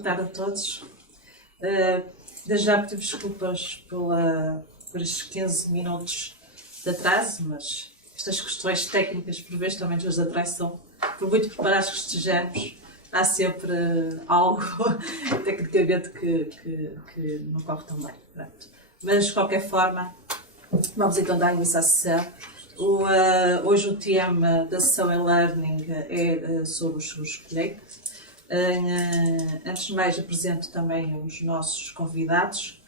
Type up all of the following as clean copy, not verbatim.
boa tarde a todos. Desde já pedir desculpas por estes 15 minutos de atraso, mas estas questões técnicas, por vezes, também nos atrasam. Por muito preparados que estejamos, há sempre algo tecnicamente que não corre tão bem. Pronto. Mas, de qualquer forma, vamos então dar início à sessão. Hoje o tema da sessão e-learning é sobre os seguros de colheita. Antes de mais, apresento também os nossos convidados.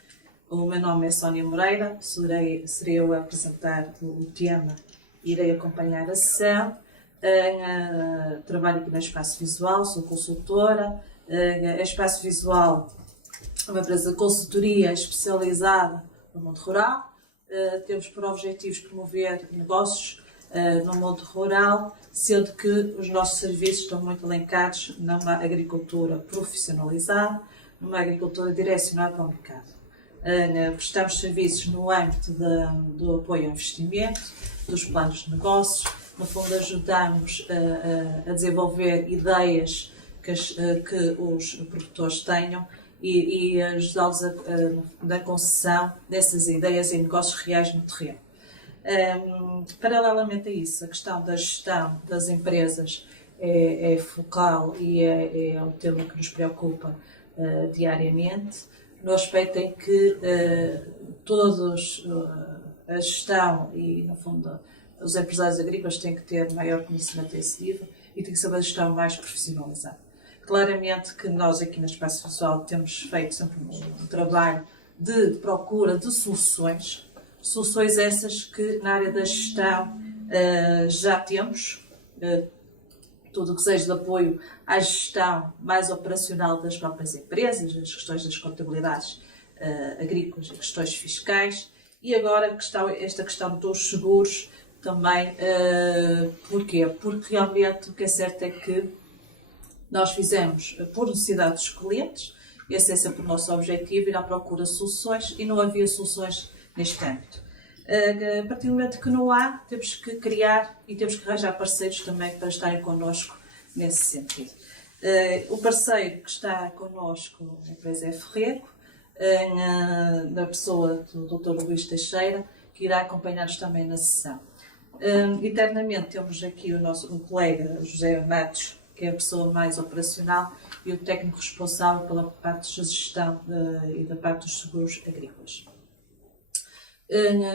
O meu nome é Sónia Moreira, serei eu a apresentar o tema e irei acompanhar a sessão. Trabalho aqui no Espaço Visual, sou consultora. A Espaço Visual é uma empresa de consultoria especializada no mundo rural. Temos por objetivos promover negócios no mundo rural, sendo que os nossos serviços estão muito elencados numa agricultura profissionalizada, numa agricultura direcionada para o mercado. Prestamos serviços no âmbito do apoio ao investimento, dos planos de negócios, no fundo ajudamos a desenvolver ideias que os produtores tenham e ajudá-los na concessão dessas ideias em negócios reais no terreno. Paralelamente a isso, a questão da gestão das empresas é focal e é um tema que nos preocupa diariamente, no aspecto em que todos a gestão e, no fundo, os empresários agrícolas têm que ter maior conhecimento desse nível e têm que saber a gestão mais profissionalizada. Claramente que nós aqui no Espaço Visual temos feito sempre um trabalho de procura de soluções essas que na área da gestão já temos, tudo o que seja de apoio à gestão mais operacional das próprias empresas, as questões das contabilidades agrícolas, as questões fiscais e agora esta questão dos seguros também. Porquê? Porque realmente o que é certo é que nós fizemos por necessidade dos clientes, esse é sempre o nosso objetivo, ir à procura de soluções e não havia soluções neste âmbito. A partir do momento que não há, temos que criar e temos que arranjar parceiros também para estarem connosco nesse sentido. O parceiro que está connosco, a empresa é Ferrego, na pessoa do Dr. Luís Teixeira, que irá acompanhar-nos também na sessão. Internamente temos aqui um colega, José Matos, que é a pessoa mais operacional e o técnico responsável pela parte de gestão e da parte dos seguros agrícolas.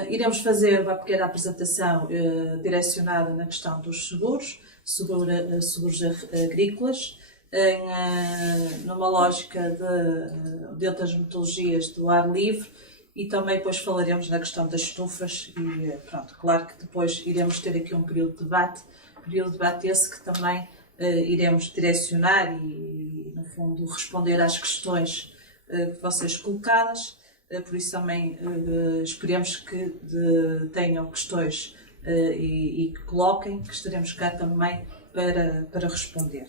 Iremos fazer uma pequena apresentação direcionada na questão dos seguros agrícolas, numa lógica dentro das metodologias do ar livre e também depois falaremos na questão das estufas e pronto, claro que depois iremos ter aqui um período de debate esse que também iremos direcionar e, no fundo, responder às questões que vocês colocadas. Por isso também esperemos que tenham questões e que coloquem, que estaremos cá também para responder.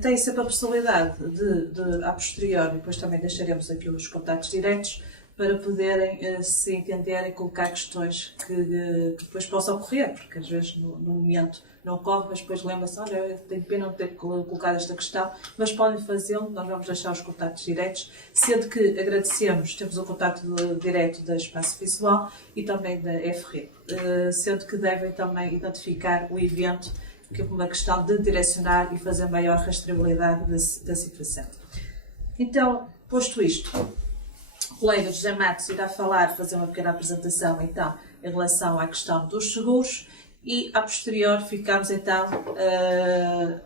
Tem sempre a possibilidade de a posteriori, depois também deixaremos aqui os contactos diretos para poderem se entenderem, colocar questões que depois possam ocorrer, porque às vezes no momento não ocorre, mas depois lembra-se, olha, eu tenho pena não ter colocado esta questão, mas podem fazê-lo, nós vamos deixar os contactos diretos, sendo que agradecemos, temos o contacto direto da Espaço Visual e também da Ferrego, sendo que devem também identificar o evento, que é uma questão de direcionar e fazer maior rastreabilidade da situação. Então, posto isto, o colega José Matos irá fazer uma pequena apresentação então em relação à questão dos seguros e a posterior ficamos então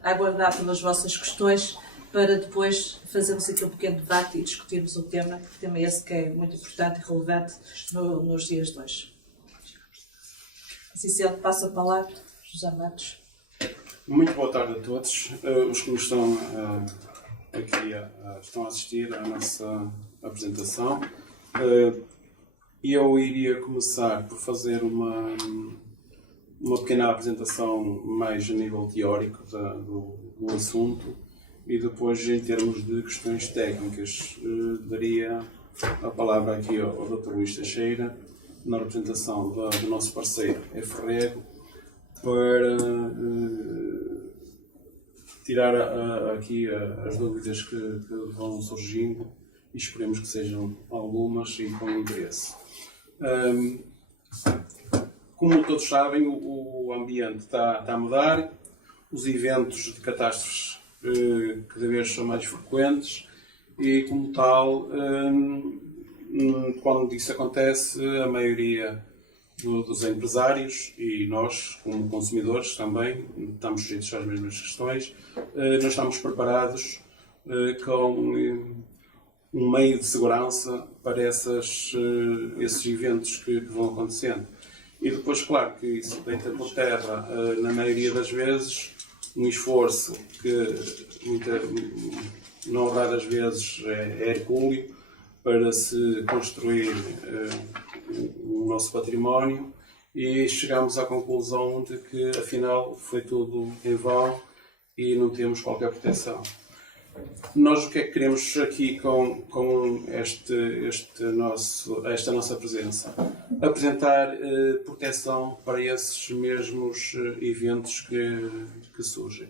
a aguardar pelas vossas questões para depois fazermos aqui um pequeno debate e discutirmos o tema esse que é muito importante e relevante nos dias de hoje. Assim sendo, passo a palavra, José Matos. Muito boa tarde a todos os que nos estão aqui estão a assistir à nossa apresentação. Eu iria começar por fazer uma pequena apresentação mais a nível teórico do assunto e depois, em termos de questões técnicas, daria a palavra aqui ao Dr. Luís Teixeira, na representação do nosso parceiro Ferrego, para tirar aqui as dúvidas que vão surgindo e esperemos que sejam algumas e com interesse. Como todos sabem, o ambiente está a mudar, os eventos de catástrofes cada vez são mais frequentes e, como tal, quando isso acontece, a maioria dos empresários e nós, como consumidores também, estamos sujeitos às mesmas questões, não estamos preparados com um meio de segurança para esses eventos que vão acontecendo. E depois, claro, que isso deita por terra, na maioria das vezes, um esforço que não raras vezes é hercúleo para se construir o nosso património e chegamos à conclusão de que, afinal, foi tudo em vão e não temos qualquer proteção. Nós o que é que queremos aqui com esta nossa presença? Apresentar proteção para esses mesmos eventos que surgem.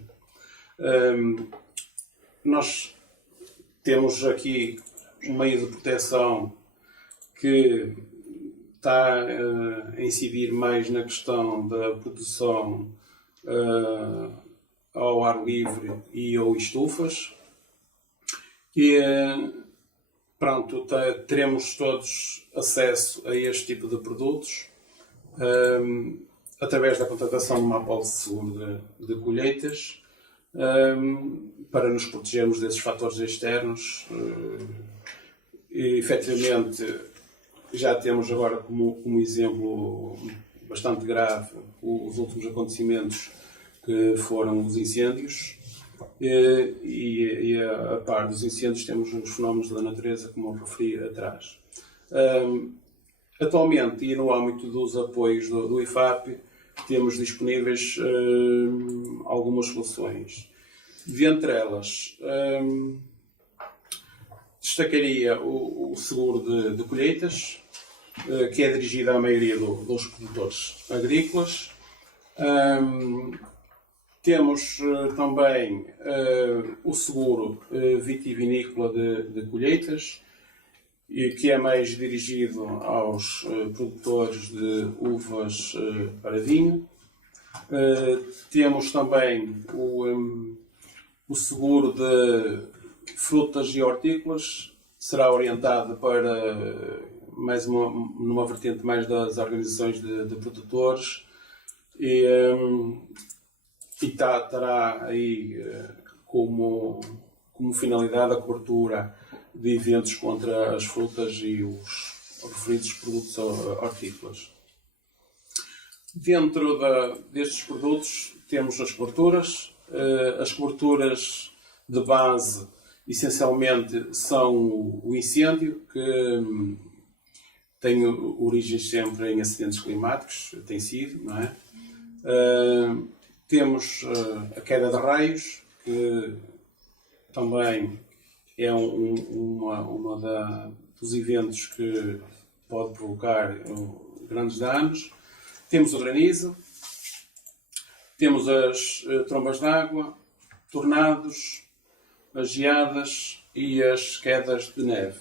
Nós temos aqui um meio de proteção que está a incidir mais na questão da proteção ao ar livre e ou estufas. E pronto, teremos todos acesso a este tipo de produtos através da contratação de uma apólice de seguro de colheitas para nos protegermos desses fatores externos. E, efetivamente, já temos agora como exemplo bastante grave os últimos acontecimentos que foram os incêndios. E a par dos incêndios temos uns fenómenos da natureza, como eu referi atrás. Atualmente, e no âmbito dos apoios do IFAP, temos disponíveis algumas soluções. Dentre elas, destacaria o seguro de colheitas, que é dirigido à maioria dos produtores agrícolas. Temos também o seguro vitivinícola de colheitas, que é mais dirigido aos produtores de uvas para vinho. Temos também o seguro de frutas e hortícolas, será orientado para numa vertente mais das organizações de produtores e terá aí como finalidade a cobertura de eventos contra as frutas e os referidos produtos hortícolas. Dentro destes produtos temos as coberturas. As coberturas de base essencialmente são o incêndio, que tem origem sempre em acidentes climáticos, tem sido, não é? Temos a queda de raios, que também é dos eventos que pode provocar grandes danos. Temos o granizo, temos as trombas de água, tornados, as geadas e as quedas de neve.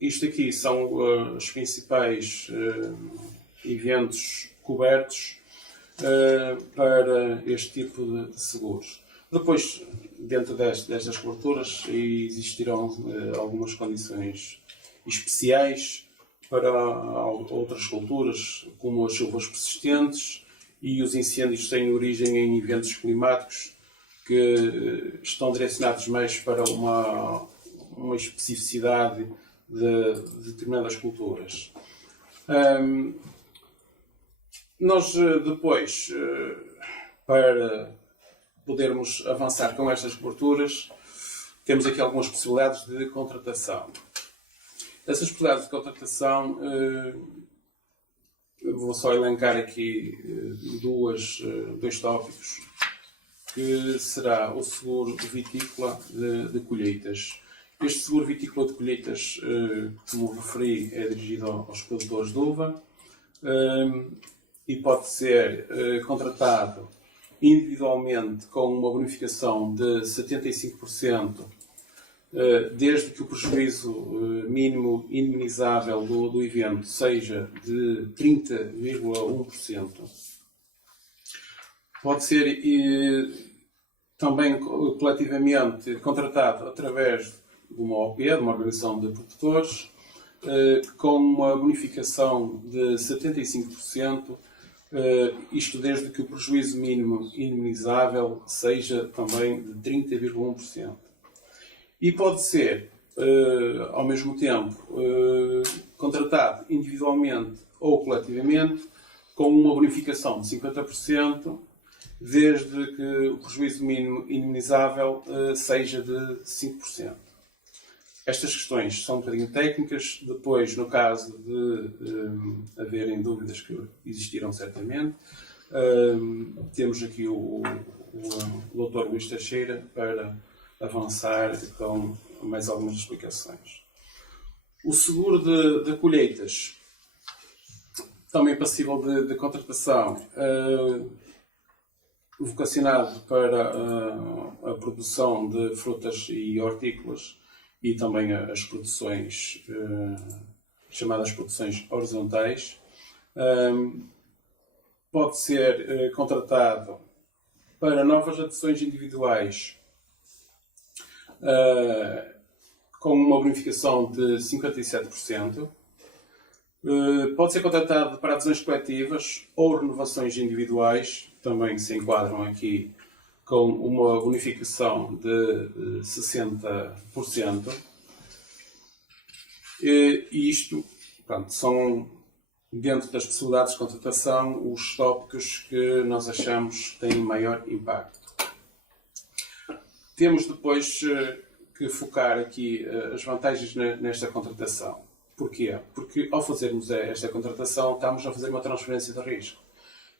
Isto aqui são os principais eventos cobertos para este tipo de seguros. Depois, dentro destas coberturas, existirão algumas condições especiais para outras culturas, como as chuvas persistentes e os incêndios têm origem em eventos climáticos que estão direcionados mais para uma especificidade de determinadas culturas. Nós depois, para podermos avançar com estas coberturas, temos aqui algumas possibilidades de contratação. Essas possibilidades de contratação, vou só elencar aqui dois tópicos, que será o seguro vitícola de colheitas. Este seguro vitícola de colheitas, como referi, é dirigido aos produtores de uva e pode ser contratado individualmente com uma bonificação de 75%, desde que o prejuízo mínimo indemnizável do evento seja de 30,1%. Pode ser também coletivamente contratado através de uma OP, de uma organização de produtores, com uma bonificação de 75%, isto desde que o prejuízo mínimo indemnizável seja também de 30,1%. E pode ser, ao mesmo tempo, contratado individualmente ou coletivamente, com uma bonificação de 50%, desde que o prejuízo mínimo indemnizável seja de 5%. Estas questões são um bocadinho técnicas. Depois, no caso de haverem dúvidas, que existirão certamente, temos aqui o Dr. Luís Teixeira para avançar com mais algumas explicações. O seguro de colheitas, também passível de contratação, vocacionado para a produção de frutas e hortícolas e também as produções chamadas produções horizontais. Pode ser contratado para novas adesões individuais com uma bonificação de 57%. Pode ser contratado para adesões coletivas ou renovações individuais, também se enquadram aqui com uma bonificação de 60%. E isto, pronto, são, dentro das possibilidades de contratação, os tópicos que nós achamos que têm maior impacto. Temos depois que focar aqui as vantagens nesta contratação. Porquê? Porque ao fazermos esta contratação estamos a fazer uma transferência de risco.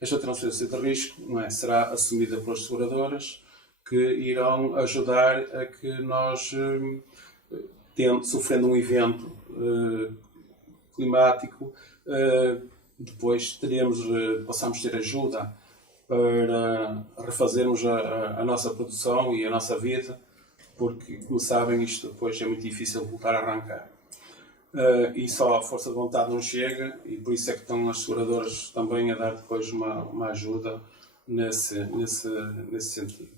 Esta transferência de risco será assumida pelas seguradoras, que irão ajudar a que nós, sofrendo um evento climático, depois possamos ter ajuda para refazermos a nossa produção e a nossa vida, porque, como sabem, isto depois é muito difícil voltar a arrancar. E só a força de vontade não chega, e por isso é que estão as seguradoras também a dar depois uma ajuda nesse sentido.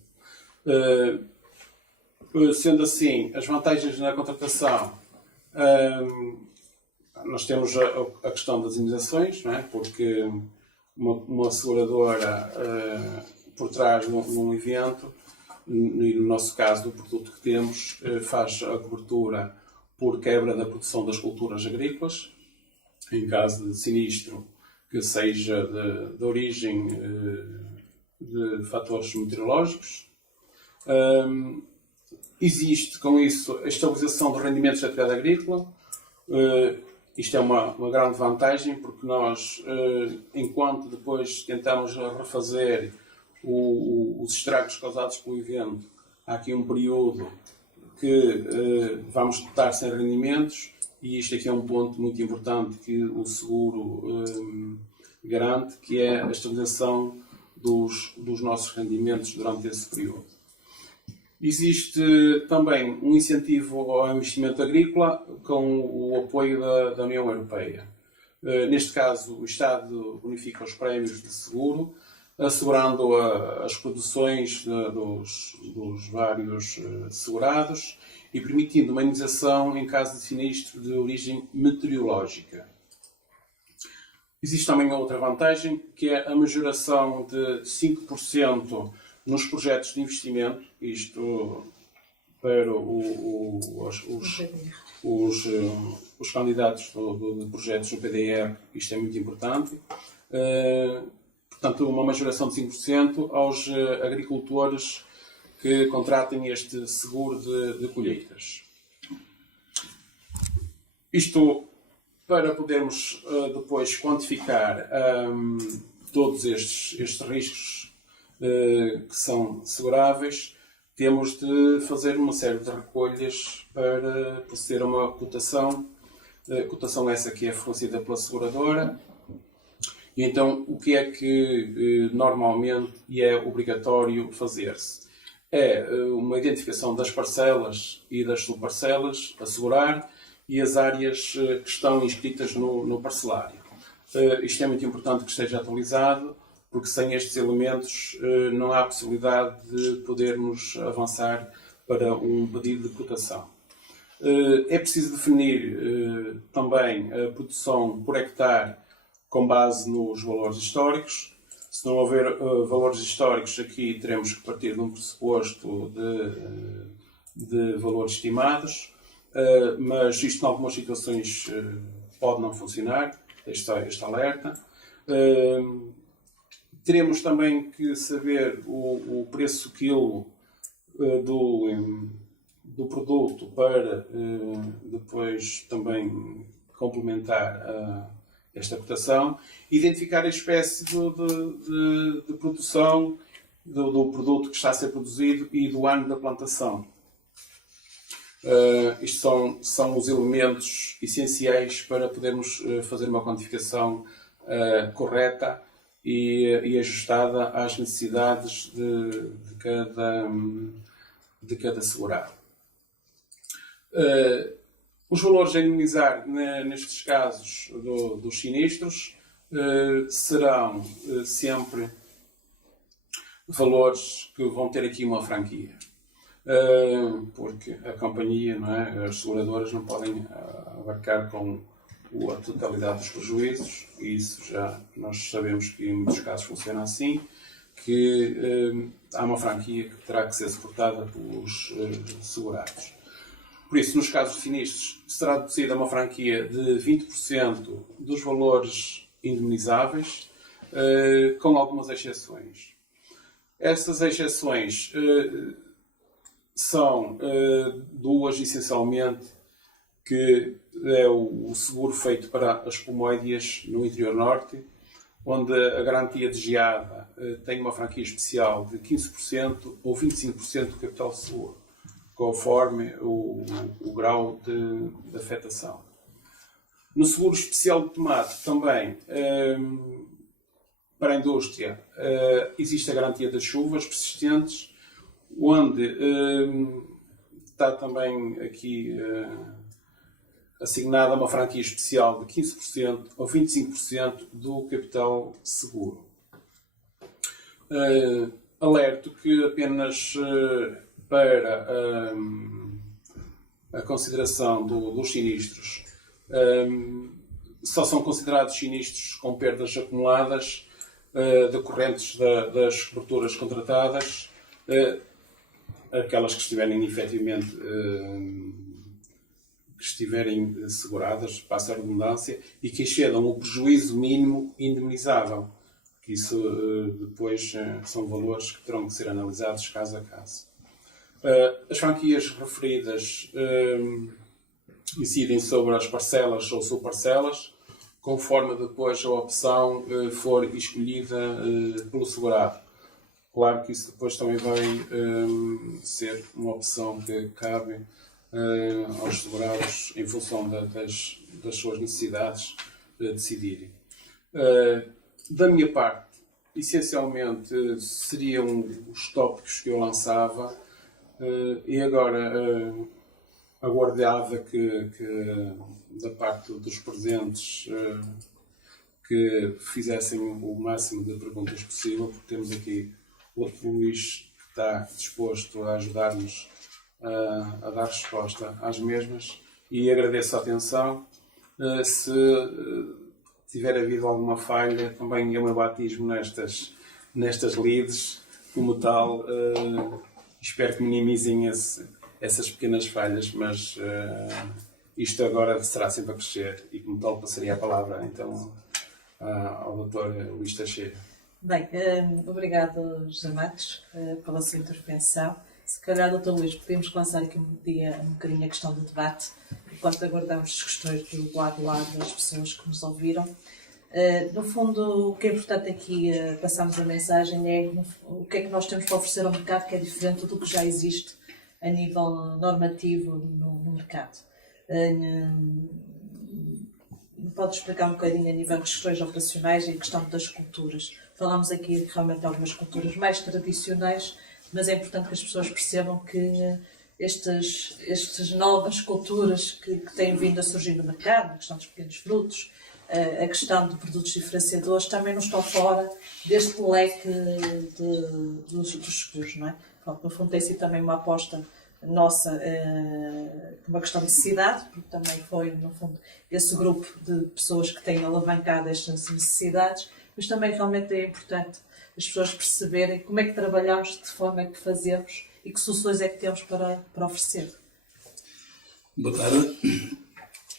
Sendo assim, as vantagens na contratação, nós temos a questão das indenizações, não é? Porque uma seguradora por trás de um evento, e no nosso caso, o produto que temos, faz a cobertura por quebra da produção das culturas agrícolas, em caso de sinistro que seja de origem de fatores meteorológicos. Existe, com isso, a estabilização dos rendimentos da atividade agrícola. Isto é uma grande vantagem, porque nós, enquanto depois tentamos refazer os estragos causados pelo evento, há aqui um período que vamos estar sem rendimentos, e isto aqui é um ponto muito importante que o seguro garante, que é a estabilização dos nossos rendimentos durante esse período. Existe também um incentivo ao investimento agrícola com o apoio da União Europeia. Neste caso, o Estado bonifica os prémios de seguro, assegurando as produções dos vários segurados e permitindo uma indenização em caso de sinistro de origem meteorológica. Existe também outra vantagem, que é a majoração de 5% nos projetos de investimento, isto para os candidatos de projetos no PDR, isto é muito importante. Portanto, uma majoração de 5% aos agricultores que contratem este seguro de colheitas. Isto para podermos depois quantificar todos estes riscos que são seguráveis, temos de fazer uma série de recolhas para proceder a uma cotação essa que é fornecida pela seguradora, E então, o que é que normalmente é obrigatório fazer-se? É uma identificação das parcelas e das subparcelas, assegurar, e as áreas que estão inscritas no parcelário. Isto é muito importante que esteja atualizado, porque sem estes elementos não há possibilidade de podermos avançar para um pedido de cotação. É preciso definir também a produção por hectare com base nos valores históricos. Se não houver valores históricos, aqui teremos que partir de um pressuposto de valores estimados, mas isto em algumas situações pode não funcionar, este alerta. Teremos também que saber o preço quilo do produto para depois também complementar esta cotação, identificar a espécie de produção do produto que está a ser produzido e do ano da plantação. Isto são os elementos essenciais para podermos fazer uma quantificação correta e ajustada às necessidades de cada segurado. Os valores a indemnizar nestes casos dos sinistros serão sempre valores que vão ter aqui uma franquia. Porque a companhia, não é? As seguradoras não podem abarcar com a totalidade dos prejuízos, e isso já nós sabemos que em muitos casos funciona assim, que há uma franquia que terá que ser suportada pelos segurados. Por isso, nos casos de sinistros, será deduzida uma franquia de 20% dos valores indemnizáveis, com algumas exceções. Essas exceções são duas, essencialmente, que é o seguro feito para as pomoédias no interior norte, onde a garantia de geada tem uma franquia especial de 15% ou 25% do capital de seguro, conforme o grau de afetação. No seguro especial de tomate, também, para a indústria, existe a garantia das chuvas persistentes, onde está também aqui assignada uma franquia especial de 15% ou 25% do capital seguro. Alerto que apenas para a consideração dos sinistros só são considerados sinistros com perdas acumuladas decorrentes das coberturas contratadas, aquelas que estiverem efetivamente seguradas, passa a redundância, e que excedam o prejuízo mínimo indemnizável, que isso depois são valores que terão que ser analisados caso a caso. As franquias referidas incidem sobre as parcelas ou subparcelas, conforme depois a opção for escolhida pelo segurado. Claro que isso depois também vai ser uma opção que cabe aos segurados, em função das suas necessidades, decidirem. Da minha parte, essencialmente seriam os tópicos que eu lançava, e agora aguardava que da parte dos presentes que fizessem o máximo de perguntas possível, porque temos aqui outro Luís que está disposto a ajudar-nos a dar resposta às mesmas, e agradeço a atenção. Se tiver havido alguma falha, também é o meu batismo nestas lides, como tal, espero que minimizem essas pequenas falhas, mas isto agora será sempre a crescer, e como tal passaria a palavra então ao Dr. Luís Teixeira. Bem, obrigado, José Matos, pela sua intervenção. Se calhar, Dr. Luís, podemos lançar aqui um bocadinho a questão do debate, enquanto aguardamos as questões do lado das pessoas que nos ouviram. No fundo, o que é importante aqui passarmos a mensagem é o que é que nós temos para oferecer ao mercado que é diferente do que já existe a nível normativo no mercado. pode explicar um bocadinho a nível de questões operacionais e a questão das culturas? Falámos aqui realmente de algumas culturas mais tradicionais, mas é importante que as pessoas percebam que estas novas culturas que têm vindo a surgir no mercado, a questão dos pequenos frutos, a questão de produtos diferenciadores, também não estão fora deste leque dos seguros, não é? Pronto, no fundo tem sido também uma aposta nossa, uma questão de necessidade, porque também foi, no fundo, esse grupo de pessoas que têm alavancado estas necessidades, mas também realmente é importante as pessoas perceberem como é que trabalhamos, de forma é que fazemos e que soluções é que temos para oferecer. Boa tarde.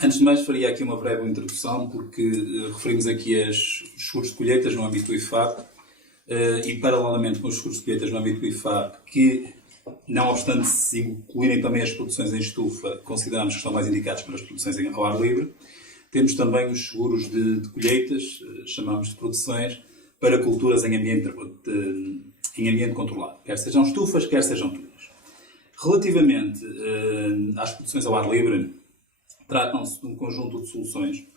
Antes de mais, faria aqui uma breve introdução, porque referimos aqui os seguros de colheitas no âmbito do IFAP e, paralelamente com os seguros de colheitas no âmbito do IFAP, que, não obstante se incluírem também as produções em estufa, consideramos que estão mais indicados para as produções ao ar livre, temos também os seguros de colheitas, chamamos de produções, para culturas em ambiente controlado, quer sejam estufas, quer sejam tubas. Relativamente às produções ao ar livre, tratam-se de um conjunto de soluções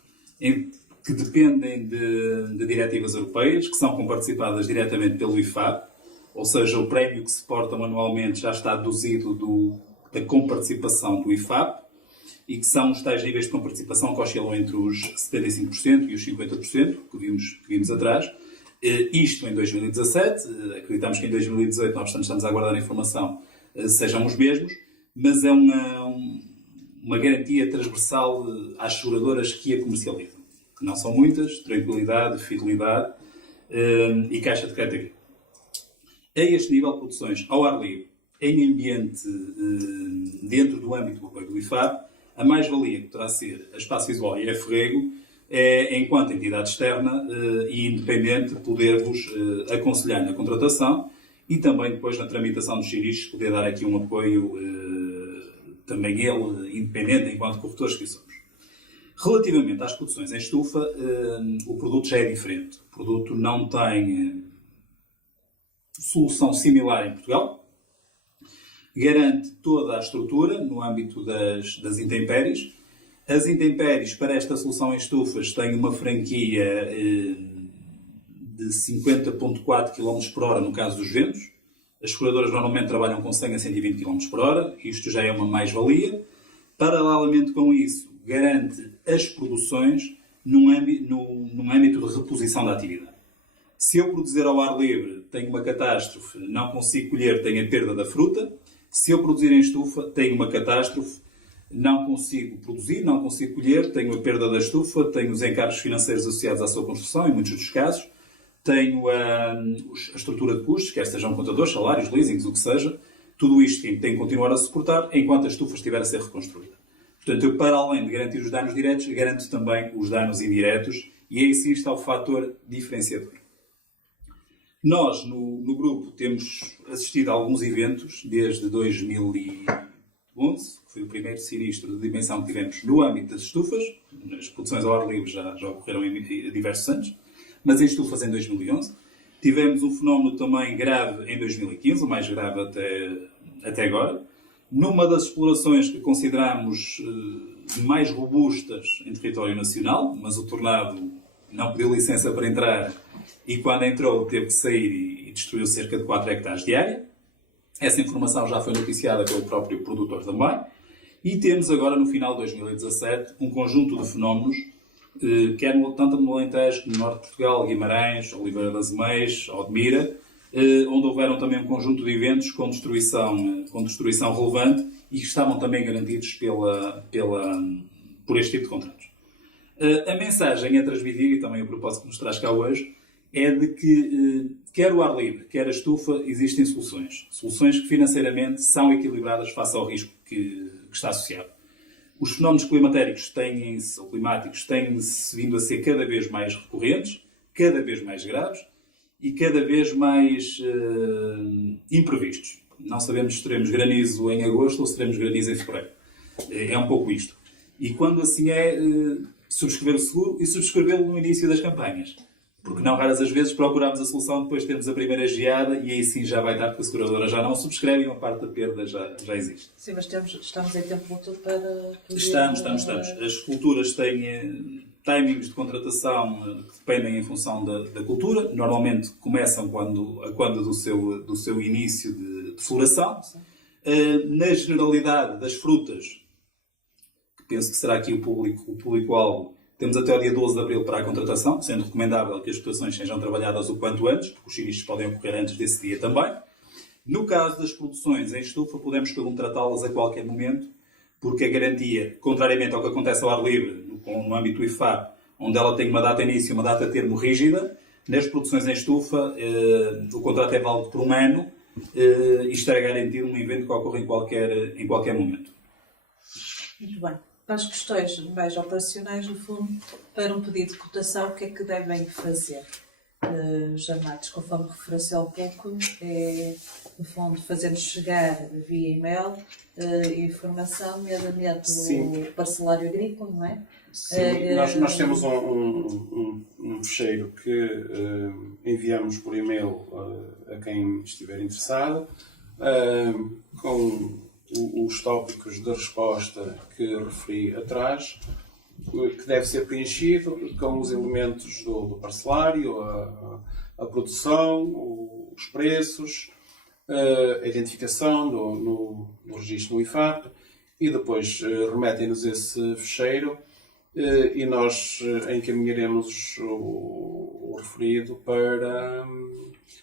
que dependem de diretivas europeias, que são comparticipadas diretamente pelo IFAP, ou seja, o prémio que se portam anualmente já está deduzido da comparticipação do IFAP, e que são os tais níveis de comparticipação que oscilam entre os 75% e os 50%, que vimos atrás. Isto em 2017, acreditamos que em 2018, não obstante estamos a aguardar a informação, sejam os mesmos, mas é uma garantia transversal às seguradoras que a comercializam, que não são muitas: Tranquilidade, Fidelidade e Caixa de Crédito Agrícola. A este nível, produções ao ar livre, em ambiente dentro do âmbito do apoio do IFAP, a mais-valia que poderá ser a Espaço Visual e a Ferrego é, enquanto entidade externa e independente, poder-vos aconselhar na contratação e também depois na tramitação dos sinistros poder dar aqui um apoio, também ele, independente, enquanto corretores que somos. Relativamente às produções em estufa, o produto já é diferente. O produto não tem solução similar em Portugal. Garante toda a estrutura no âmbito das intempéries. As intempéries para esta solução em estufas têm uma franquia de 50,4 km por hora no caso dos ventos. As seguradoras normalmente trabalham com 100 a 120 km por hora. Isto já é uma mais-valia. Paralelamente com isso, garante as produções num âmbito de reposição da atividade. Se eu produzir ao ar livre, tenho uma catástrofe, não consigo colher, tenho a perda da fruta. Se eu produzir em estufa, tenho uma catástrofe, não consigo produzir, não consigo colher, tenho a perda da estufa, tenho os encargos financeiros associados à sua construção, em muitos dos casos, tenho a estrutura de custos, quer sejam contadores, salários, leasings, o que seja, tudo isto tem que continuar a suportar enquanto a estufa estiver a ser reconstruída. Portanto, eu, para além de garantir os danos diretos, garanto também os danos indiretos, e aí sim está o fator diferenciador. Nós, no grupo, temos assistido a alguns eventos desde 2011, que foi o primeiro sinistro de dimensão que tivemos no âmbito das estufas. As produções ao ar livre já ocorreram em diversos anos, mas em estufas em 2011. Tivemos um fenómeno também grave em 2015, o mais grave até agora. Numa das explorações que consideramos mais robustas em território nacional, mas o tornado não pediu licença para entrar e quando entrou teve que sair e destruiu cerca de 4 hectares de área. Essa informação já foi noticiada pelo próprio produtor também. E temos agora, no final de 2017, um conjunto de fenómenos, quer tanto no Alentejo como no Norte de Portugal, Guimarães, Oliveira das Meias, Odmira, onde houveram também um conjunto de eventos com destruição relevante e que estavam também garantidos por este tipo de contratos. A mensagem a transmitir, e também o propósito que nos traz cá hoje, é de que, quer o ar livre, quer a estufa, existem soluções. Soluções que financeiramente são equilibradas face ao risco que está associado. Os fenómenos climatéricos climáticos têm-se vindo a ser cada vez mais recorrentes, cada vez mais graves e cada vez mais imprevistos. Não sabemos se teremos granizo em agosto ou se teremos granizo em fevereiro. É um pouco isto. E quando assim é, subscrever o seguro e subscrevê-lo no início das campanhas. Porque não raras as vezes procuramos a solução, depois temos a primeira geada e aí sim já vai estar, porque a seguradora já não subscreve e uma parte da perda já existe. Sim, mas estamos em tempo útil para... Estamos. As culturas têm timings de contratação que dependem em função da cultura. Normalmente começam quando do seu início de floração. Na generalidade das frutas, que penso que será aqui o público-alvo, temos até o dia 12 de abril para a contratação, sendo recomendável que as cotações sejam trabalhadas o quanto antes, porque os sinistros podem ocorrer antes desse dia também. No caso das produções em estufa, podemos tratá-las a qualquer momento, porque a garantia, contrariamente ao que acontece ao ar livre, no âmbito do IFAP, onde ela tem uma data início e uma data termo rígida, nas produções em estufa, o contrato é válido por 1 ano e estará garantido um evento que ocorre em qualquer momento. Muito bem. Para as questões mais operacionais, no fundo, para um pedido de cotação, o que é que devem fazer? Chamados, conforme referencial pouco, é, no fundo, fazer-nos chegar via e-mail informação, nomeadamente o parcelário agrícola, não é? Sim, nós temos um fecheiro que enviamos por e-mail a quem estiver interessado, com os tópicos de resposta que referi atrás, que deve ser preenchido com os elementos do parcelário, a produção, os preços, a identificação no registro no IFAP, e depois remetem-nos esse fecheiro e nós encaminharemos o referido para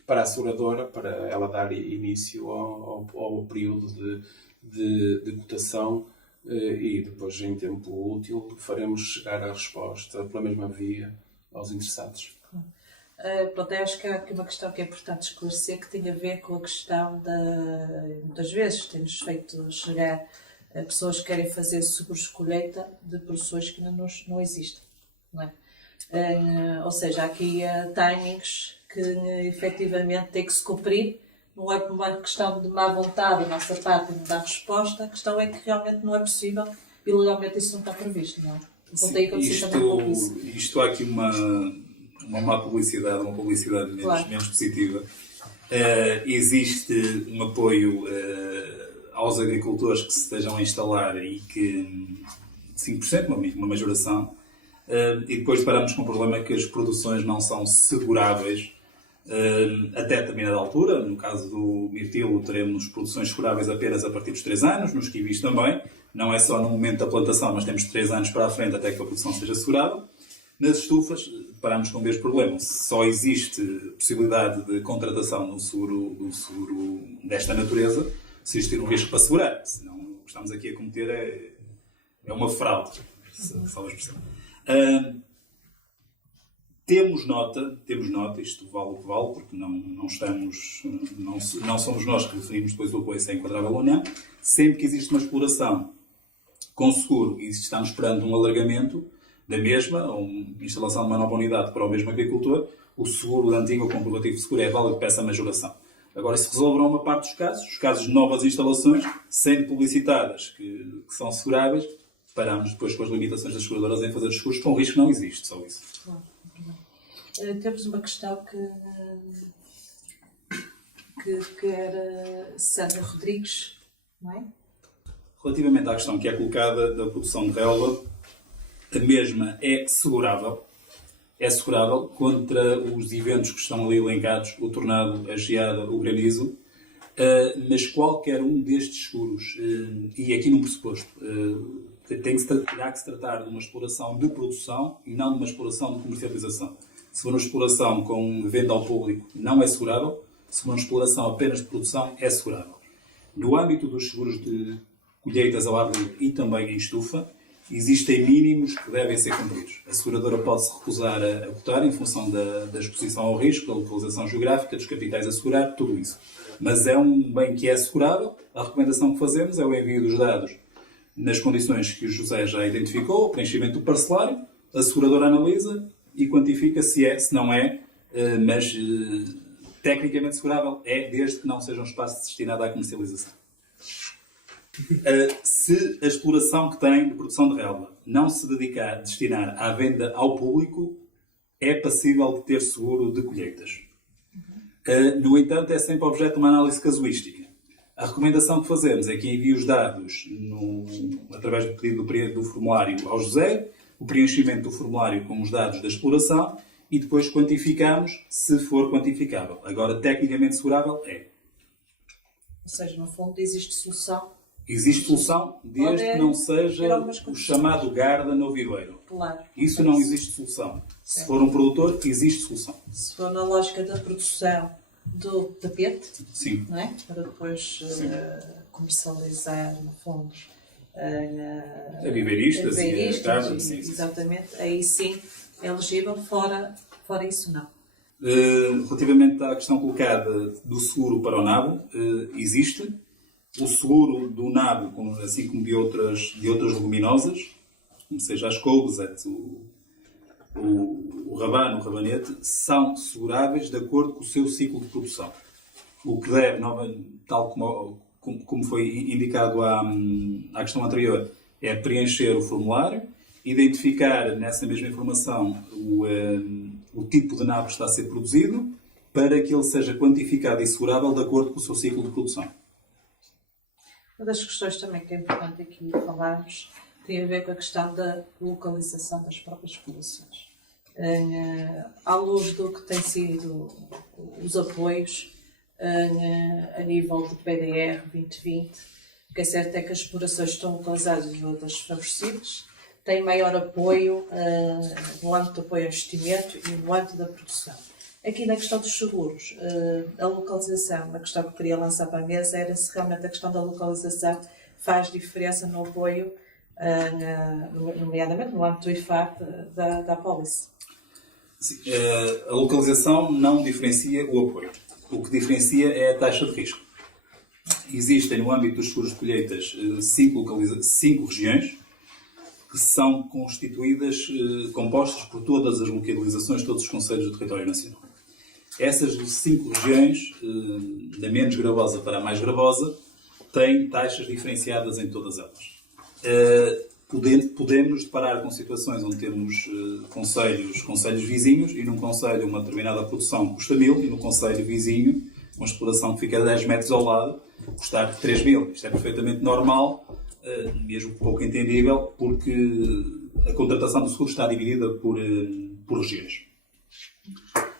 a seguradora, para ela dar início ao período de cotação, e depois, em tempo útil, faremos chegar a resposta pela mesma via aos interessados. Pronto, eu acho que há aqui uma questão que é importante esclarecer, que tem a ver com a questão muitas vezes temos feito chegar a pessoas que querem fazer seguros de colheita de produções que ainda não existem, não é? Ou seja, há aqui timings que efetivamente têm que se cumprir. Não é por uma questão de má vontade da nossa parte de dar resposta, a questão é que realmente não é possível e legalmente isso não está previsto, não é? Então tem que acontecer também um pouco isso. Isto há aqui uma má publicidade, uma publicidade menos positiva. Existe um apoio aos agricultores que se estejam a instalar e que 5%, uma majoração, e depois deparamos com o problema que as produções não são seguráveis até determinada altura. No caso do mirtilo, teremos produções seguráveis apenas a partir dos 3 anos, nos kiwis também. Não é só no momento da plantação, mas temos 3 anos para a frente até que a produção seja assegurável. Nas estufas, deparamos com o mesmo problema. Só existe possibilidade de contratação no seguro desta natureza se existir um risco para segurar. Senão, o que estamos aqui a cometer é uma fraude. Salvo a expressão. Temos nota, isto vale o que vale, porque não somos nós que definimos depois o apoio se é enquadrável ou não. Sempre que existe uma exploração com seguro e estamos esperando um alargamento da mesma, ou uma instalação de uma nova unidade para o mesmo agricultor, o seguro da antiga, o comprovativo de seguro, é válido para essa majoração. Agora, isso resolverá uma parte dos casos. Os casos de novas instalações, sendo publicitadas, que são seguráveis, paramos depois com as limitações das seguradoras em fazer os seguros, com risco não existe, só isso. Claro. Temos uma questão que era Sandra Rodrigues, não é? Relativamente à questão que é colocada da produção de relva, a mesma é segurável contra os eventos que estão ali elencados, o tornado, a geada, o granizo, mas qualquer um destes seguros, e aqui num pressuposto, terá que se tratar de uma exploração de produção e não de uma exploração de comercialização. Se for uma exploração com venda ao público, não é segurável. Se for uma exploração apenas de produção, é segurável. No âmbito dos seguros de colheitas ao ar livre e também em estufa, existem mínimos que devem ser cumpridos. A seguradora pode-se recusar a cotar em função da exposição ao risco, da localização geográfica, dos capitais a segurar, tudo isso. Mas é um bem que é assegurável. A recomendação que fazemos é o envio dos dados nas condições que o José já identificou, o preenchimento do parcelário, a seguradora analisa e quantifica se é, se não é, mas tecnicamente segurável é, desde que não seja um espaço destinado à comercialização. Se a exploração que tem de produção de relva não se dedicar a destinar à venda ao público, é passível de ter seguro de colheitas. No entanto, é sempre objeto de uma análise casuística. A recomendação que fazemos é que envie os dados através do pedido do formulário ao José, o preenchimento do formulário com os dados da exploração e depois quantificamos se for quantificável. Agora, tecnicamente segurável é. Ou seja, no fundo, existe solução. Existe solução desde que não seja o chamado Garda no viveiro. Claro. Isso não existe solução. Se for um produtor, existe solução. Se for na lógica da produção do tapete, Sim. não é? Para depois comercializar, no fundo, A viveiristas e a carne, sim. Exatamente. Aí sim é elegível, fora isso não. Relativamente à questão colocada do seguro para o nabo, existe. O seguro do nabo, assim como de outras leguminosas, como seja as couves, o rabano, o rabanete, são seguráveis de acordo com o seu ciclo de produção. O que deve, tal como foi indicado à questão anterior, é preencher o formulário, identificar nessa mesma informação o tipo de nabo que está a ser produzido, para que ele seja quantificado e segurável de acordo com o seu ciclo de produção. Uma das questões também que é importante aqui falarmos tem a ver com a questão da localização das próprias populações. À luz do que têm sido os apoios a nível do PDR 2020, o que é certo é que as explorações estão localizadas em zonas desfavorecidas, têm maior apoio no âmbito do apoio ao investimento e no âmbito da produção. Aqui na questão dos seguros, a localização, a questão que eu queria lançar para a mesa era se realmente a questão da localização faz diferença no apoio, nomeadamente no âmbito do IFAP da pólice. Sim, a localização não diferencia o apoio. O que diferencia é a taxa de risco. Existem no âmbito dos seguros de colheitas 5 regiões que são constituídas, compostas por todas as localizações, todos os concelhos do território nacional. Essas 5 regiões, da menos gravosa para a mais gravosa, têm taxas diferenciadas em todas elas. Podemos nos deparar com situações onde temos concelhos vizinhos e num concelho uma determinada produção custa 1.000 e no concelho vizinho, uma exploração que fica a 10 metros ao lado, custar 3.000. Isto é perfeitamente normal, mesmo pouco entendível, porque a contratação do seguro está dividida por regiões.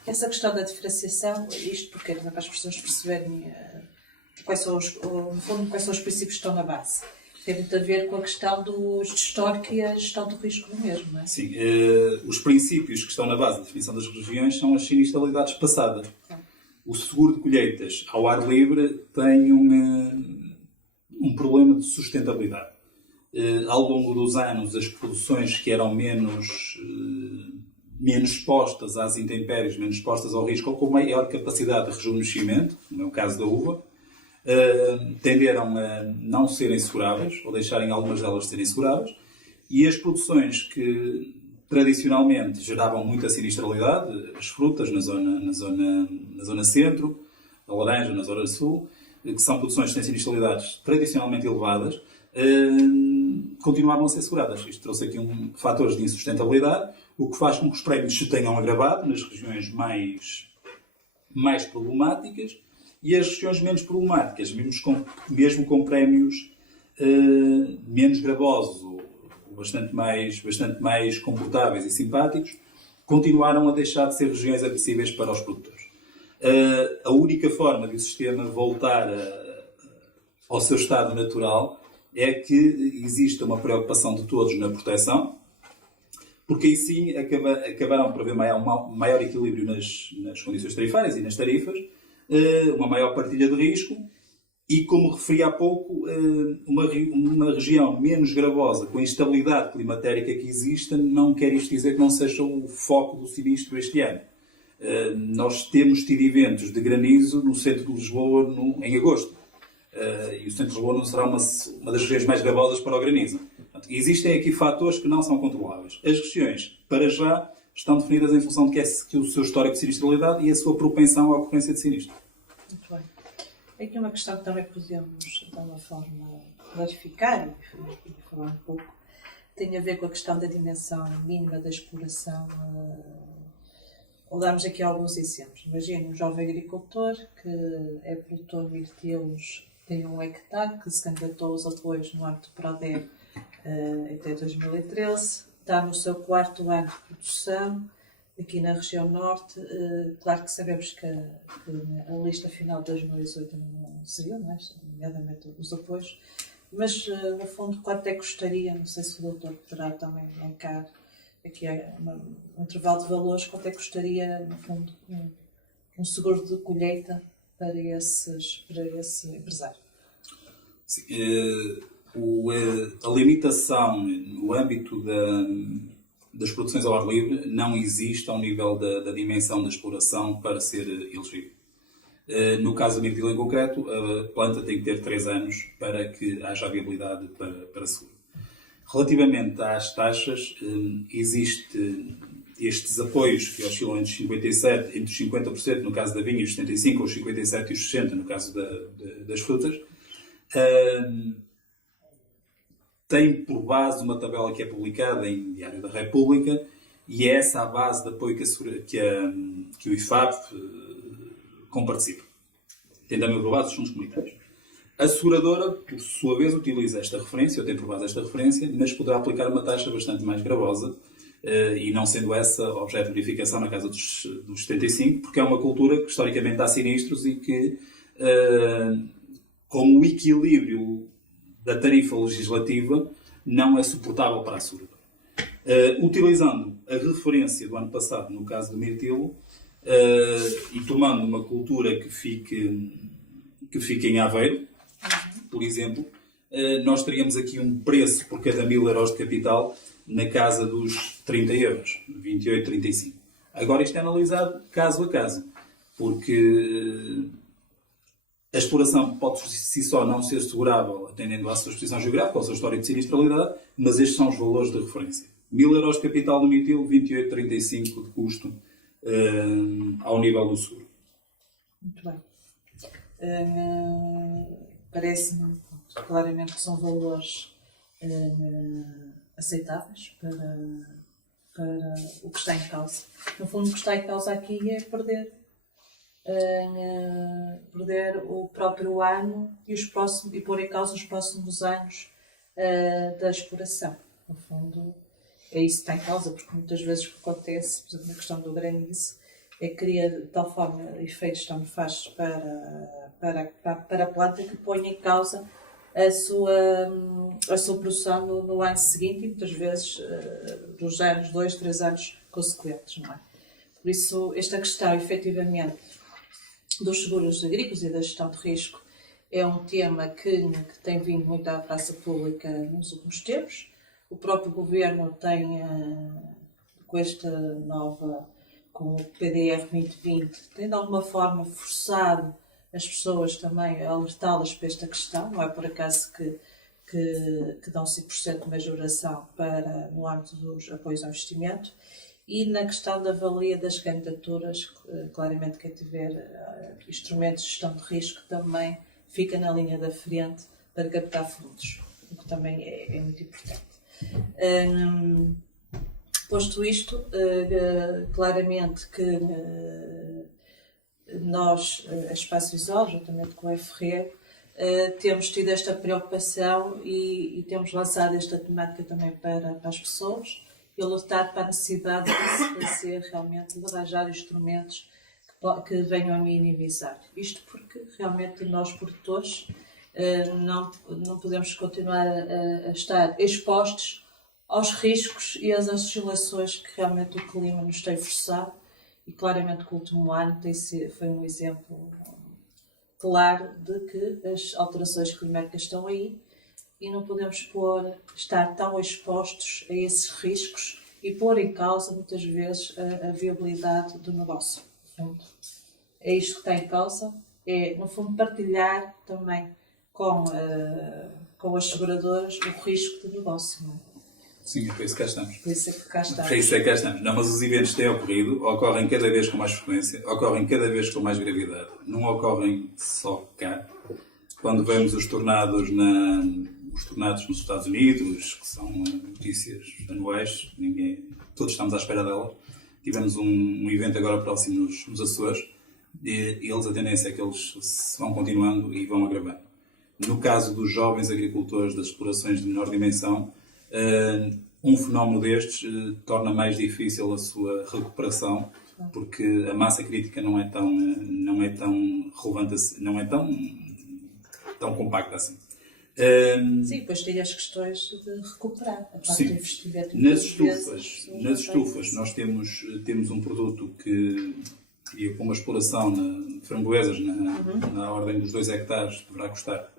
Essa questão da diferenciação, isto porque para as pessoas perceberem quais são os princípios que estão na base. Tem muito a ver com a questão do histórico e a gestão do risco do mesmo, não é? Sim, os princípios que estão na base da definição das regiões são as sinistralidades passadas. O seguro de colheitas ao ar livre tem um problema de sustentabilidade. Ao longo dos anos, as produções que eram menos expostas às intempéries, menos expostas ao risco, ou com maior capacidade de rejuvenescimento, no é o caso da uva, tenderam a não serem seguráveis, ou deixarem algumas delas de serem seguráveis, e as produções que tradicionalmente geravam muita sinistralidade, as frutas na zona centro, a laranja na zona sul, que são produções que têm sinistralidades tradicionalmente elevadas, continuavam a ser seguradas. Isto trouxe aqui fatores de insustentabilidade, o que faz com que os prémios se tenham agravado nas regiões mais problemáticas, e as regiões menos problemáticas, mesmo com prémios menos gravosos, bastante mais confortáveis e simpáticos, continuaram a deixar de ser regiões acessíveis para os produtores. A única forma de o sistema voltar ao seu estado natural é que exista uma preocupação de todos na proteção, porque aí sim acabarão por haver um maior equilíbrio nas condições tarifárias e nas tarifas, uma maior partilha de risco e, como referi há pouco, uma região menos gravosa, com a instabilidade climatérica que existe, não quer isto dizer que não seja o foco do sinistro este ano. Nós temos tido eventos de granizo no centro de Lisboa em agosto. E o centro de Lisboa não será uma das regiões mais gravosas para o granizo. Portanto, existem aqui fatores que não são controláveis. As regiões, para já, estão definidas em função de que o seu histórico de sinistralidade e a sua propensão à ocorrência de sinistro. Muito bem. Aqui uma questão que também podemos, de alguma forma, clarificar e falar um pouco, tem a ver com a questão da dimensão mínima da exploração. Ou damos aqui alguns exemplos. Imagina um jovem agricultor que é produtor de mirtilos, tem 1 hectare, que se candidatou aos apoios no âmbito do PRODER até 2013, está no seu 4º ano de produção, aqui na região norte. Claro que sabemos que a lista final de 2018 não saiu, não é? Nomeadamente os apoios, mas no fundo quanto é que gostaria, não sei se o doutor poderá também elencar aqui um intervalo de valores, quanto é que gostaria, no fundo, um seguro de colheita para esse empresário? Sim, a limitação no âmbito das produções ao ar livre não existe ao nível da dimensão da exploração para ser elegível. No caso da mirtilo em concreto, a planta tem que ter 3 anos para que haja viabilidade para seguro. Relativamente às taxas, existe estes apoios que oscilam entre os 50% no caso da vinha e os 75%, ou os 57% e os 60% no caso das frutas. Tem por base uma tabela que é publicada em Diário da República e é essa a base de apoio que o IFAP comparticipa. Tem também por base os fundos comunitários. A seguradora, por sua vez, utiliza esta referência, ou tem por base esta referência, mas poderá aplicar uma taxa bastante mais gravosa, e não sendo essa objeto de verificação na casa dos 75%, porque é uma cultura que historicamente há sinistros e que, como o equilíbrio da tarifa legislativa, não é suportável para a seguradora. Utilizando a referência do ano passado, no caso do mirtilo, e tomando uma cultura que fique em Aveiro, por exemplo, nós teríamos aqui um preço por cada 1.000 euros de capital na casa dos 30 euros, 28, 35. Agora isto é analisado caso a caso, porque a exploração pode por si só não ser segurável, atendendo à sua exposição geográfica, ao seu histórico de sinistralidade, mas estes são os valores de referência. 1.000 euros de capital no mirtilo, 28, 35 de custo ao nível do seguro. Muito bem. Parece-me claramente que são valores aceitáveis para o que está em causa. No fundo, o que está em causa aqui é perder o próprio ano e pôr em causa os próximos anos da exploração. No fundo, é isso que está em causa, porque muitas vezes o que acontece, por exemplo, na questão do granizo, é que cria de tal forma efeitos tão nefastos para a planta que põe em causa a sua produção no ano seguinte e muitas vezes dos anos, 2, 3 anos consequentes, não é? Por isso, esta questão, efetivamente, dos seguros agrícolas e da gestão de risco é um tema que tem vindo muito à praça pública nos últimos tempos. O próprio Governo tem, com o PDR 2020, tem de alguma forma forçado as pessoas também a alertá-las para esta questão. Não é por acaso que dão 5% de majoração no âmbito dos apoios ao investimento. E na questão da avalia das candidaturas, claramente quem tiver instrumentos de gestão de risco também fica na linha da frente para captar fundos, o que também é muito importante. Posto isto, claramente que nós, a Espaço Visual, juntamente com o FRE, temos tido esta preocupação e temos lançado esta temática também para as pessoas e alertar para a necessidade de se fazer realmente, de arranjar instrumentos que venham a minimizar. Isto porque realmente nós, produtores, não podemos continuar a estar expostos aos riscos e às oscilações que realmente o clima nos tem forçado, e claramente que o último ano foi um exemplo claro de que as alterações climáticas estão aí e não podemos estar tão expostos a esses riscos e pôr em causa muitas vezes a viabilidade do negócio. No fundo, é isto que está em causa, é no fundo partilhar também com as seguradoras o risco de negócio. Não é? Sim, é por isso que cá estamos. Por isso é que cá estamos. Por isso é que cá estamos. Não, mas os eventos têm ocorrido, ocorrem cada vez com mais frequência, ocorrem cada vez com mais gravidade. Não ocorrem só cá. Quando vemos os tornados nos Estados Unidos, que são notícias anuais, todos estamos à espera delas. Tivemos um evento agora próximo nos Açores, e a tendência é que eles se vão continuando e vão agravando. No caso dos jovens agricultores das explorações de menor dimensão, um fenómeno destes torna mais difícil a sua recuperação, porque a massa crítica não é tão relevante assim, não é tão compacta assim. Sim, depois tem as questões de recuperar. A parte Sim. do investimento. Nas estufas nós temos um produto que com uma exploração de framboesas na ordem dos 2 hectares deverá custar,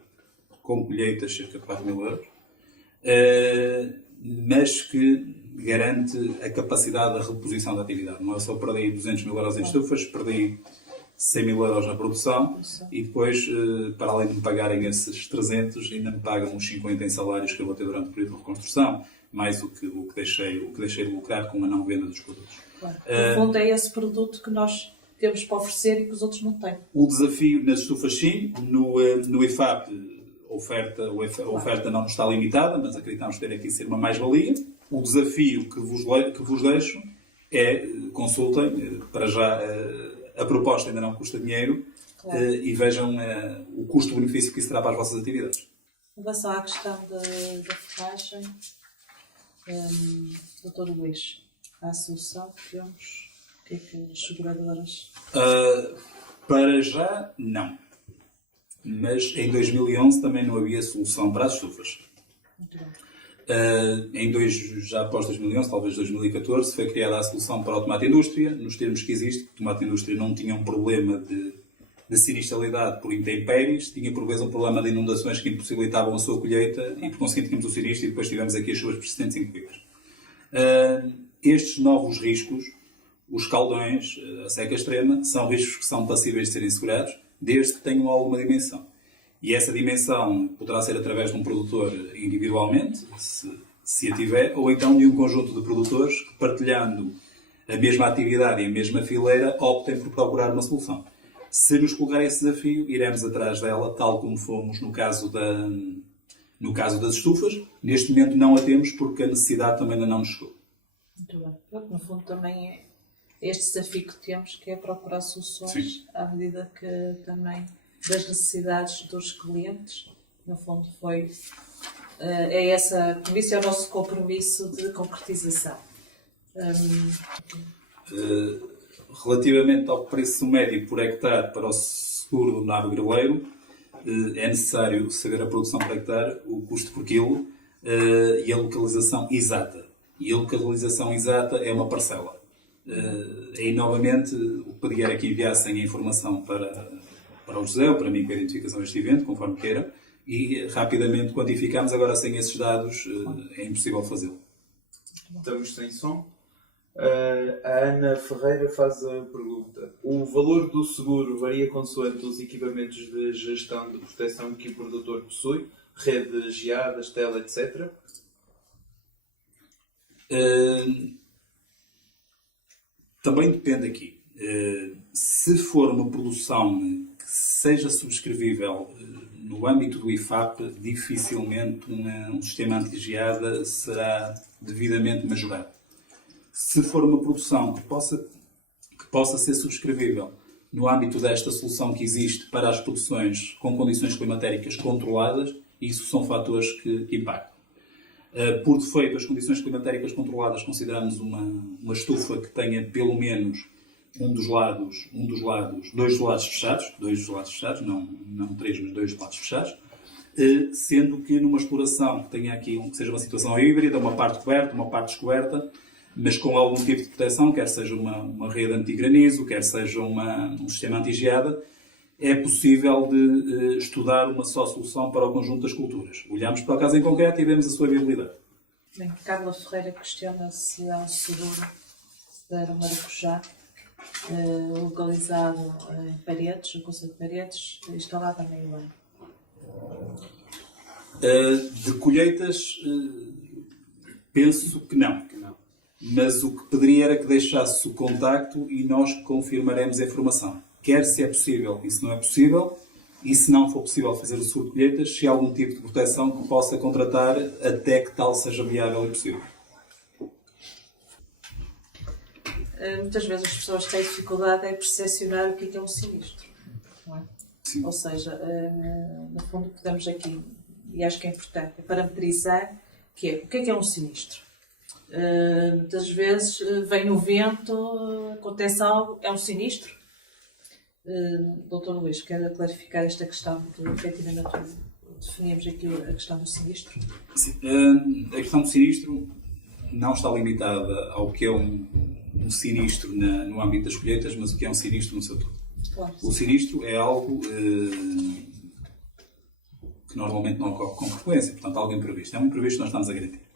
com colheitas, cerca de 4.000 euros, mas que garante a capacidade de reposição da atividade. Não é só perdi 200.000 euros em estufas, perdi 100.000 euros na produção e depois, para além de me pagarem esses 300, ainda me pagam os 50 em salários que eu vou ter durante o período de reconstrução, mais o que deixei de lucrar com a não venda dos produtos. Claro. No fundo é esse produto que nós temos para oferecer e que os outros não têm. O desafio nas estufas sim, no IFAP a oferta não está limitada, mas acreditamos ter aqui ser uma mais-valia. O desafio que vos deixo é consultem, para já a proposta ainda não custa dinheiro, claro. E vejam o custo-benefício que isso terá para as vossas atividades. Em relação à questão da ferragem, Dr. Luís, há a solução que temos? O que é que as seguradoras... Para já, não. Mas em 2011 também não havia solução para as estufas. Muito bem. Já após 2011, talvez 2014, foi criada a solução para o tomate indústria, nos termos que existe. O tomate indústria não tinha um problema de sinistralidade por intempéries, tinha por vezes um problema de inundações que impossibilitavam a sua colheita e por conseguinte tínhamos o sinistro e depois tivemos aqui as chuvas persistentes incríveis. Estes novos riscos, os caldões, a seca extrema, são riscos que são passíveis de serem segurados desde que tenham alguma dimensão. E essa dimensão poderá ser através de um produtor individualmente, se a tiver, ou então de um conjunto de produtores que, partilhando a mesma atividade e a mesma fileira, optem por procurar uma solução. Se nos colocar esse desafio, iremos atrás dela, tal como fomos no caso das estufas. Neste momento não a temos porque a necessidade também ainda não nos chegou. Muito bem. No fundo também é este desafio que temos, que é procurar soluções. Sim. À medida que também das necessidades dos clientes. No fundo é essa, como disse, é o nosso compromisso de concretização. Relativamente ao preço médio por hectare para o seguro do nabo greleiro, é necessário saber a produção por hectare, o custo por quilo e a localização exata. E a localização exata é uma parcela. E novamente, o pedir era que enviassem a informação para o José, ou para mim, com a identificação deste evento, conforme queiram, e rapidamente quantificamos. Agora, sem esses dados, é impossível fazê-lo. Estamos sem som. A Ana Ferreira faz a pergunta. O valor do seguro varia consoante os equipamentos de gestão de proteção que o produtor possui? Rede geadas, tela, etc.? Também depende aqui. Se for uma produção que seja subscrevível no âmbito do IFAP, dificilmente um sistema anti-geada será devidamente majorado. Se for uma produção que possa ser subscrevível no âmbito desta solução que existe para as produções com condições climatéricas controladas, isso são fatores que impactam. Por defeito, as condições climatéricas controladas consideramos uma estufa que tenha pelo menos dois gelados fechados, não 3, mas 2 gelados fechados, sendo que numa exploração que tenha aqui que seja uma situação híbrida, uma parte coberta, uma parte descoberta, mas com algum tipo de proteção, quer seja uma rede anti-granizo, quer seja um sistema anti-geada, é possível de estudar uma só solução para o conjunto das culturas. Olhamos para o caso em concreto e vemos a sua viabilidade. Bem, Carla Ferreira questiona se há um seguro para o maracujá localizado em Paredes, no concelho de Paredes, instalado há meio ano. De colheitas, penso que não. Mas o que pediria era que deixasse o contacto e nós confirmaremos a informação. Quer se é possível e se não é possível, e se não for possível fazer o seguro de colheitas, se há algum tipo de proteção que possa contratar até que tal seja viável e possível. Muitas vezes as pessoas têm dificuldade em percepcionar o que é um sinistro. Não é? Sim. Ou seja, no fundo podemos aqui, e acho que é importante, parametrizar o que é um sinistro. Muitas vezes vem o vento, acontece algo, é um sinistro. Dr. Luís, quer clarificar esta questão de, efetivamente, definimos aqui a questão do sinistro? Sim, a questão do sinistro não está limitada ao que é um sinistro no âmbito das colheitas, mas o que é um sinistro no seu todo. Claro. O sinistro é algo que normalmente não ocorre com frequência, portanto, algo imprevisto. É um imprevisto que nós estamos a garantir.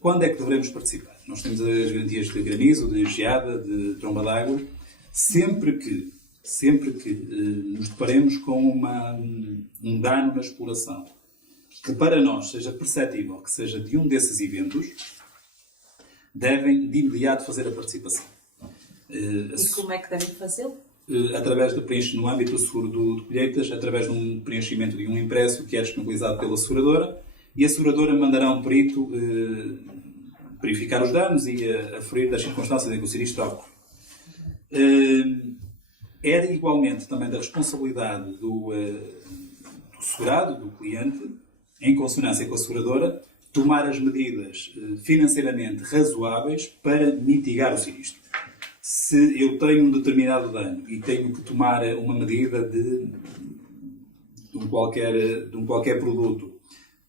Quando é que devemos participar? Nós temos as garantias de granizo, de geada, de tromba d'água, sempre que nos deparemos com um dano na exploração, que para nós seja perceptível que seja de um desses eventos, devem de imediato fazer a participação. E como é que devem fazê-lo? Através de preenchimento no âmbito do seguro de colheitas, através de um preenchimento de um impresso que é disponibilizado pela seguradora, e a seguradora mandará um perito verificar os danos e aferir das circunstâncias em que o sinistro ocorre. É igualmente também da responsabilidade do segurado, do cliente, em consonância com a seguradora, tomar as medidas financeiramente razoáveis para mitigar o sinistro. Se eu tenho um determinado dano e tenho que tomar uma medida de um qualquer produto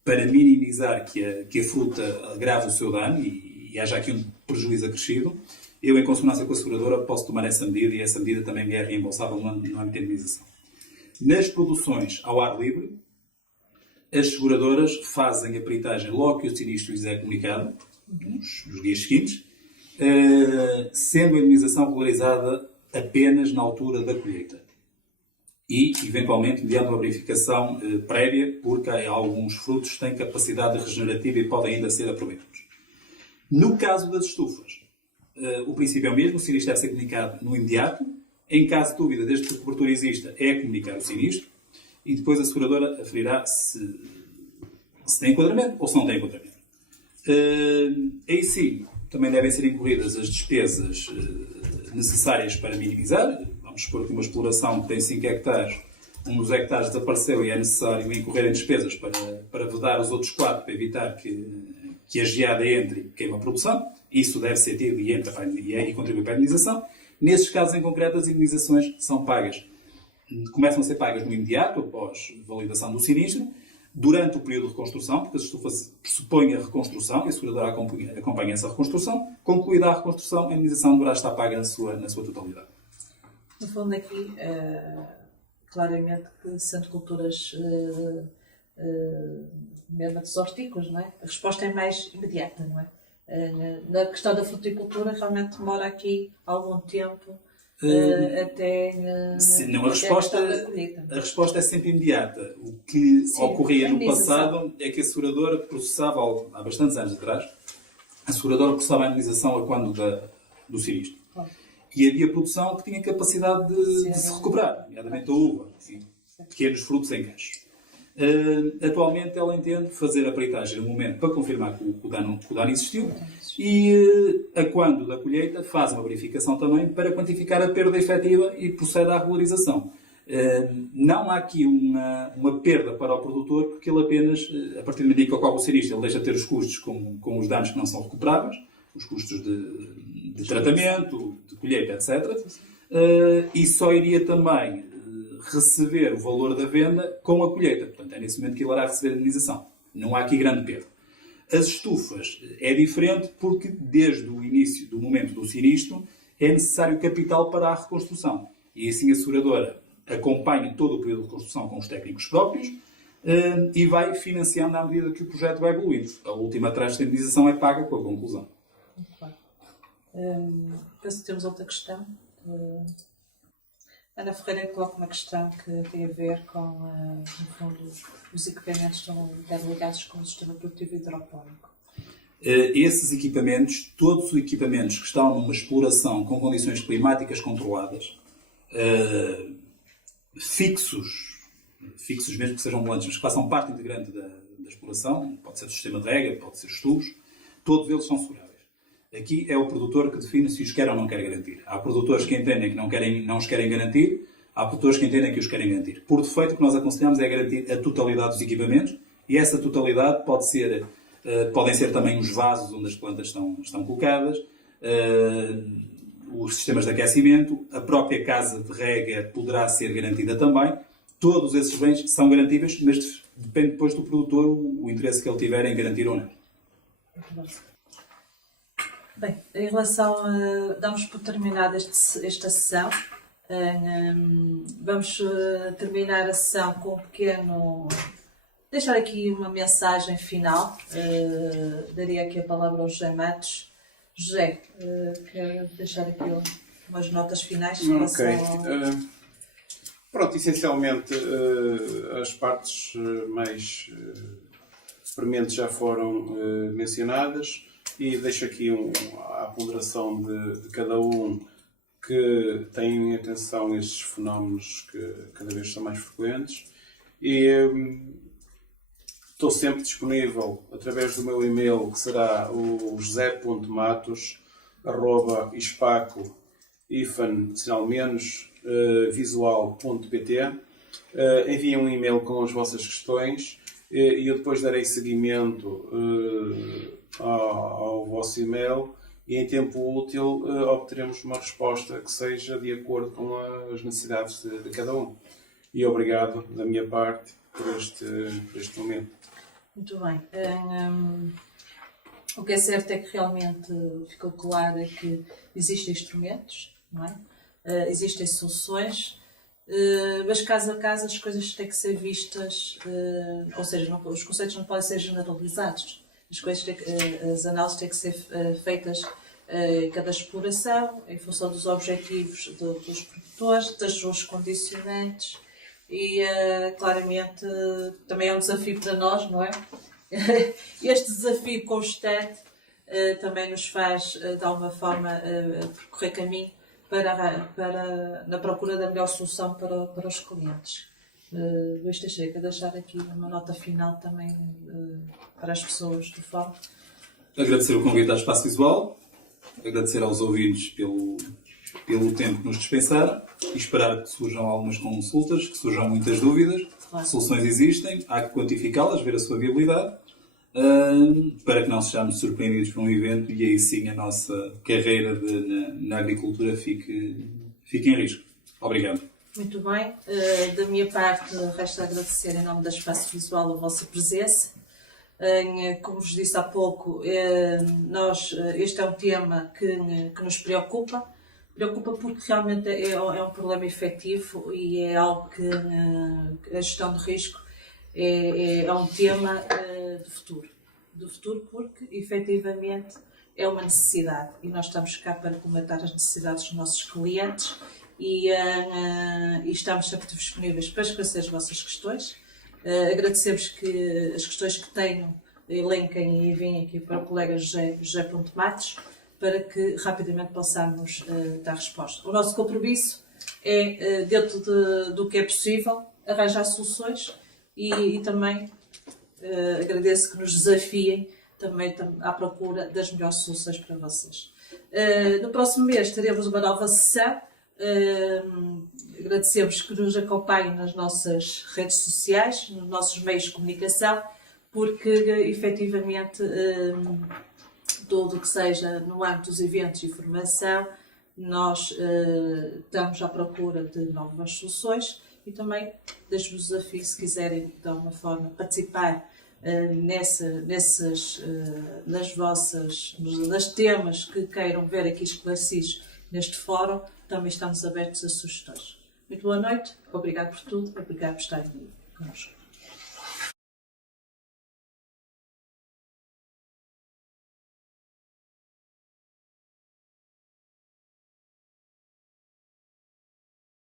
para minimizar que a fruta agrave o seu dano e haja aqui um prejuízo acrescido, eu, em consonância com a seguradora, posso tomar essa medida e essa medida também me é reembolsável no âmbito de indemnização. Nas produções ao ar livre, as seguradoras fazem a peritagem logo que o sinistro lhes é comunicado, nos dias seguintes, sendo a indemnização regularizada apenas na altura da colheita. E, eventualmente, mediante uma verificação prévia, porque alguns frutos têm capacidade regenerativa e podem ainda ser aproveitados. No caso das estufas, o princípio é o mesmo, o sinistro deve ser comunicado no imediato. Em caso de dúvida, desde que a cobertura exista, é comunicar o sinistro. E depois a seguradora aferirá se tem enquadramento ou se não tem enquadramento. Aí sim, também devem ser incluídas as despesas necessárias para minimizar. Vamos supor que uma exploração que tem 5 hectares, um dos hectares desapareceu e é necessário incorrer em despesas para vedar os outros 4, para evitar que a geada entre e queime a produção. Isso deve ser tido e contribui para a indemnização. Nesses casos em concreto, as indemnizações são pagas. Começam a ser pagas no imediato, após validação do sinistro, durante o período de reconstrução, porque as estufas pressupõem a reconstrução e a seguradora acompanha essa reconstrução. Concluída a reconstrução, a indemnização deverá estar paga na sua totalidade. No fundo, aqui, claramente, que sendo culturas mesmo dos hortícolas, não é? A resposta é mais imediata, não é? Na questão da fruticultura, realmente demora aqui algum tempo até não, a resposta é sempre imediata. O que ocorria no passado é que a seguradora processava, há bastantes anos atrás, a seguradora a indemnização a quando do sinistro. Claro. E havia produção que tinha capacidade de se recuperar, nomeadamente a uva, pequenos frutos em cachos. Atualmente ela entende fazer a peritagem no momento para confirmar que o dano existiu e a quando da colheita faz uma verificação também para quantificar a perda efetiva e procede à regularização. Não há aqui uma perda para o produtor porque ele apenas, a partir do momento em que ocorre o sinistro, ele deixa de ter os custos com os danos que não são recuperáveis, os custos de tratamento, de colheita, etc. E só iria também receber o valor da venda com a colheita. Portanto, é nesse momento que ele irá receber a indemnização. Não há aqui grande perda. As estufas é diferente porque, desde o início do momento do sinistro, é necessário capital para a reconstrução. E assim a seguradora acompanha todo o período de reconstrução com os técnicos próprios e vai financiando à medida que o projeto vai evoluindo. A última tranche de indemnização é paga com a conclusão. Muito claro. Penso que temos outra questão. Ana Ferreira coloca uma questão que tem a ver com, no fundo, os equipamentos que estão ligados com o sistema produtivo hidropónico. Esses equipamentos, todos os equipamentos que estão numa exploração com condições climáticas controladas, fixos mesmo que sejam volantes, mas que façam parte integrante da exploração, pode ser o sistema de rega, pode ser os tubos, todos eles são seguráveis. Aqui é o produtor que define se os quer ou não quer garantir. Há produtores que entendem que não os querem garantir, há produtores que entendem que os querem garantir. Por defeito, o que nós aconselhamos é garantir a totalidade dos equipamentos e essa totalidade pode ser Podem ser também os vasos onde as plantas estão colocadas, os sistemas de aquecimento, a própria casa de rega poderá ser garantida também. Todos esses bens são garantíveis, mas depende depois do produtor o interesse que ele tiver em garantir ou não. Bem, em relação a... damos por terminada esta sessão. Vamos terminar a sessão com um pequeno... Deixar aqui uma mensagem final. Daria aqui a palavra ao José Matos. José, quero deixar aqui umas notas finais. Ok. Pronto, essencialmente as partes mais prementes já foram mencionadas e deixo aqui a ponderação de cada um que tem em atenção estes fenómenos que cada vez são mais frequentes e estou sempre disponível através do meu e-mail, que será o josé.matos@visual.pt. Enviem um e-mail com as vossas questões e eu depois darei seguimento ao vosso e-mail e em tempo útil obteremos uma resposta que seja de acordo com as necessidades de cada um. E obrigado da minha parte por este momento. Muito bem. O que é certo é que realmente ficou claro que existem instrumentos, não é? Existem soluções, mas caso a caso as coisas têm que ser vistas, ou seja, os conceitos não podem ser generalizados. As análises têm que ser feitas cada exploração em função dos objetivos dos produtores, das suas condicionantes e claramente também é um desafio para nós, não é? Este desafio constante também nos faz de alguma forma percorrer caminho na procura da melhor solução para os clientes. Luís Teixeira, quero deixar aqui uma nota final também para as pessoas do fórum. Agradecer o convite ao Espaço Visual, agradecer aos ouvintes pelo tempo que nos dispensaram e esperar que surjam algumas consultas, que surjam muitas dúvidas. Claro. Soluções existem, há que quantificá-las, ver a sua viabilidade, para que não sejamos surpreendidos por um evento e aí sim a nossa carreira na agricultura fique em risco. Obrigado. Muito bem. Da minha parte, resta agradecer em nome da Espaço Visual a vossa presença. Como vos disse há pouco, este é um tema que nos preocupa. Preocupa porque realmente é um problema efetivo e é algo que a gestão de risco é um tema do futuro. Do futuro porque, efetivamente, é uma necessidade e nós estamos cá para comentar as necessidades dos nossos clientes e estamos sempre disponíveis para esclarecer as vossas questões. Agradecemos que as questões que tenham elenquem e enviem aqui para o colega José.Matos para que rapidamente possamos dar resposta. O nosso compromisso é, dentro do que é possível, arranjar soluções e também agradeço que nos desafiem também à procura das melhores soluções para vocês. No próximo mês teremos uma nova sessão. Agradecemos que nos acompanhem nas nossas redes sociais, nos nossos meios de comunicação, porque efetivamente tudo o que seja no âmbito dos eventos e formação, nós estamos à procura de novas soluções e também deixo-vos o desafio, se quiserem de alguma forma participar nas temas que queiram ver aqui esclarecidos neste fórum, também estamos abertos a sugestões. Muito boa noite, obrigado por tudo, obrigado por estarem connosco.